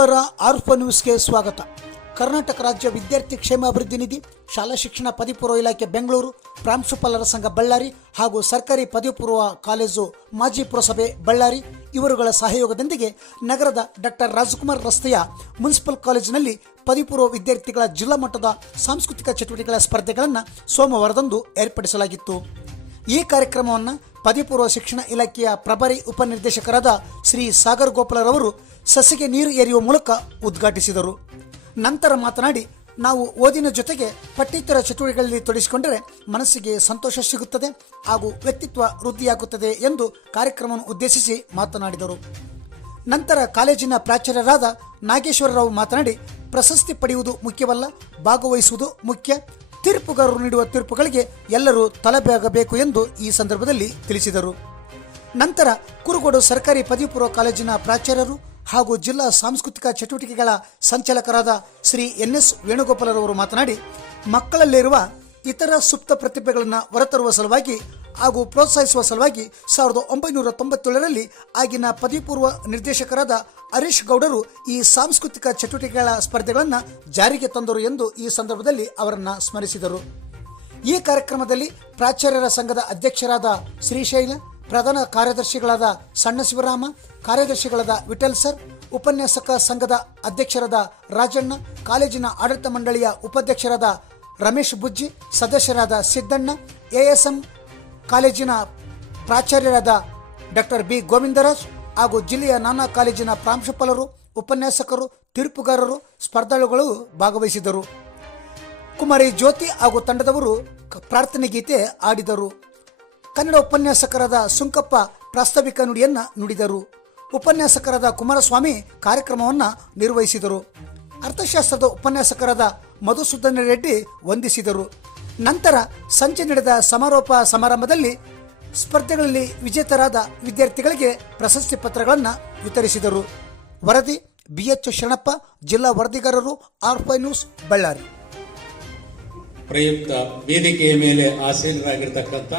ನಮಸ್ಕಾರ. ಆರ್ಫ ನ್ಯೂಸ್ಗೆ ಸ್ವಾಗತ. ಕರ್ನಾಟಕ ರಾಜ್ಯ ವಿದ್ಯಾರ್ಥಿ ಕ್ಷೇಮ ಅಭಿವೃದ್ಧಿ ನಿಧಿ, ಶಾಲಾ ಶಿಕ್ಷಣ ಪದವಿ ಪೂರ್ವ ಇಲಾಖೆ ಬೆಂಗಳೂರು, ಪ್ರಾಂಶುಪಾಲರ ಸಂಘ ಬಳ್ಳಾರಿ ಹಾಗೂ ಸರ್ಕಾರಿ ಪದವಿ ಪೂರ್ವ ಕಾಲೇಜು ಮಾಜಿ ಪುರಸಭೆ ಬಳ್ಳಾರಿ ಇವರುಗಳ ಸಹಯೋಗದೊಂದಿಗೆ ನಗರದ ಡಾಕ್ಟರ್ ರಾಜಕುಮಾರ್ ರಸ್ತೆಯ ಮುನ್ಸಿಪಲ್ ಕಾಲೇಜಿನಲ್ಲಿ ಪದವಿ ಪೂರ್ವ ವಿದ್ಯಾರ್ಥಿಗಳ ಜಿಲ್ಲಾ ಮಟ್ಟದ ಸಾಂಸ್ಕೃತಿಕ ಚಟುವಟಿಕೆಗಳ ಸ್ಪರ್ಧೆಗಳನ್ನು ಸೋಮವಾರದಂದು ಏರ್ಪಡಿಸಲಾಗಿತ್ತು. ಈ ಕಾರ್ಯಕ್ರಮವನ್ನು ಪದವಿ ಪೂರ್ವ ಶಿಕ್ಷಣ ಇಲಾಖೆಯ ಪ್ರಭಾರಿ ಉಪನಿರ್ದೇಶಕರಾದ ಶ್ರೀ ಸಾಗರ್ ಗೋಪಾಲರವರು ಸಸಿಗೆ ನೀರು ಎರೆಯುವ ಮೂಲಕ ಉದ್ಘಾಟಿಸಿದರು. ನಂತರ ಮಾತನಾಡಿ, ನಾವು ಓದಿನ ಜೊತೆಗೆ ಪಠ್ಯೇತರ ಚಟುವಟಿಕೆಗಳಲ್ಲಿ ತೊಡಗಿಸಿಕೊಂಡರೆ ಮನಸ್ಸಿಗೆ ಸಂತೋಷ ಸಿಗುತ್ತದೆ ಹಾಗೂ ವ್ಯಕ್ತಿತ್ವ ವೃದ್ಧಿಯಾಗುತ್ತದೆ ಎಂದು ಕಾರ್ಯಕ್ರಮವನ್ನು ಉದ್ದೇಶಿಸಿ ಮಾತನಾಡಿದರು. ನಂತರ ಕಾಲೇಜಿನ ಪ್ರಾಚಾರ್ಯರಾದ ನಾಗೇಶ್ವರರಾವ್ ಮಾತನಾಡಿ, ಪ್ರಶಸ್ತಿ ಪಡೆಯುವುದು ಮುಖ್ಯವಲ್ಲ, ಭಾಗವಹಿಸುವುದು ಮುಖ್ಯ. ತೀರ್ಪುಗಾರರು ನೀಡುವ ತೀರ್ಪುಗಳಿಗೆ ಎಲ್ಲರೂ ತಲೆಬಾಗಬೇಕು ಎಂದು ಈ ಸಂದರ್ಭದಲ್ಲಿ ತಿಳಿಸಿದರು. ನಂತರ ಕುರುಗೋಡು ಸರ್ಕಾರಿ ಪದವಿ ಪೂರ್ವ ಕಾಲೇಜಿನ ಪ್ರಾಚಾರ್ಯರು ಹಾಗೂ ಜಿಲ್ಲಾ ಸಾಂಸ್ಕೃತಿಕ ಚಟುವಟಿಕೆಗಳ ಸಂಚಾಲಕರಾದ ಶ್ರೀ ಎನ್.ಎಸ್. ವೇಣುಗೋಪಾಲರವರು ಮಾತನಾಡಿ, ಮಕ್ಕಳಲ್ಲಿರುವ ಇತರ ಸುಪ್ತ ಪ್ರತಿಭೆಗಳನ್ನು ಹೊರತರುವ ಸಲುವಾಗಿ ಹಾಗೂ ಪ್ರೋತ್ಸಾಹಿಸುವ ಸಲುವಾಗಿ 1997ರಲ್ಲಿ ಆಗಿನ ಪದವಿ ಪೂರ್ವ ನಿರ್ದೇಶಕರಾದ ಹರೀಶ್ ಗೌಡರು ಈ ಸಾಂಸ್ಕೃತಿಕ ಚಟುವಟಿಕೆಗಳ ಸ್ಪರ್ಧೆಗಳನ್ನು ಜಾರಿಗೆ ತಂದರು ಎಂದು ಈ ಸಂದರ್ಭದಲ್ಲಿ ಅವರನ್ನು ಸ್ಮರಿಸಿದರು. ಈ ಕಾರ್ಯಕ್ರಮದಲ್ಲಿ ಪ್ರಾಚಾರ್ಯರ ಸಂಘದ ಅಧ್ಯಕ್ಷರಾದ ಶ್ರೀಶೈಲ, ಪ್ರಧಾನ ಕಾರ್ಯದರ್ಶಿಗಳಾದ ಸಣ್ಣ ಶಿವರಾಮ, ಕಾರ್ಯದರ್ಶಿಗಳಾದ ವಿಠಲ್ ಸರ್, ಉಪನ್ಯಾಸಕ ಸಂಘದ ಅಧ್ಯಕ್ಷರಾದ ರಾಜಣ್ಣ, ಕಾಲೇಜಿನ ಆಡಳಿತ ಮಂಡಳಿಯ ಉಪಾಧ್ಯಕ್ಷರಾದ ರಮೇಶ್ ಬುಜ್ಜಿ, ಸದಸ್ಯರಾದ ಸಿದ್ದಣ್ಣ, ಎಎಸ್ಎಂ ಕಾಲೇಜಿನ ಪ್ರಾಚಾರ್ಯರಾದ ಡಾಕ್ಟರ್ ಬಿ ಗೋವಿಂದರಾಜ್ ಹಾಗೂ ಜಿಲ್ಲೆಯ ನಾನಾ ಕಾಲೇಜಿನ ಪ್ರಾಂಶುಪಾಲರು, ಉಪನ್ಯಾಸಕರು, ತೀರ್ಪುಗಾರರು, ಸ್ಪರ್ಧಾಳುಗಳು ಭಾಗವಹಿಸಿದರು. ಕುಮಾರಿ ಜ್ಯೋತಿ ಹಾಗೂ ತಂಡದವರು ಪ್ರಾರ್ಥನೆ ಗೀತೆ ಆಡಿದರು. ಕನ್ನಡ ಉಪನ್ಯಾಸಕರಾದ ಸುಂಕಪ್ಪ ಪ್ರಾಸ್ತಾವಿಕ ನುಡಿಯನ್ನು ನುಡಿದರು. ಉಪನ್ಯಾಸಕರಾದ ಕುಮಾರಸ್ವಾಮಿ ಕಾರ್ಯಕ್ರಮವನ್ನು ನಿರ್ವಹಿಸಿದರು. ಅರ್ಥಶಾಸ್ತ್ರದ ಉಪನ್ಯಾಸಕರಾದ ಮಧುಸೂದನ ರೆಡ್ಡಿ ವಂದಿಸಿದರು. ನಂತರ ಸಂಜೆ ನಡೆದ ಸಮಾರೋಪ ಸಮಾರಂಭದಲ್ಲಿ ಸ್ಪರ್ಧೆಗಳಲ್ಲಿ ವಿಜೇತರಾದ ವಿದ್ಯಾರ್ಥಿಗಳಿಗೆ ಪ್ರಶಸ್ತಿ ಪತ್ರಗಳನ್ನು ವಿತರಿಸಿದರು. ವರದಿ BH ಶರಣಪ್ಪ, ಜಿಲ್ಲಾ ವರದಿಗಾರರು, ಆರ್ಫ ನ್ಯೂಸ್, ಬಳ್ಳಾರಿ. ಪ್ರಯುಕ್ತ ವೇದಿಕೆಯ ಮೇಲೆ ಆಸೀನರಾಗಿರ್ತಕ್ಕಂಥ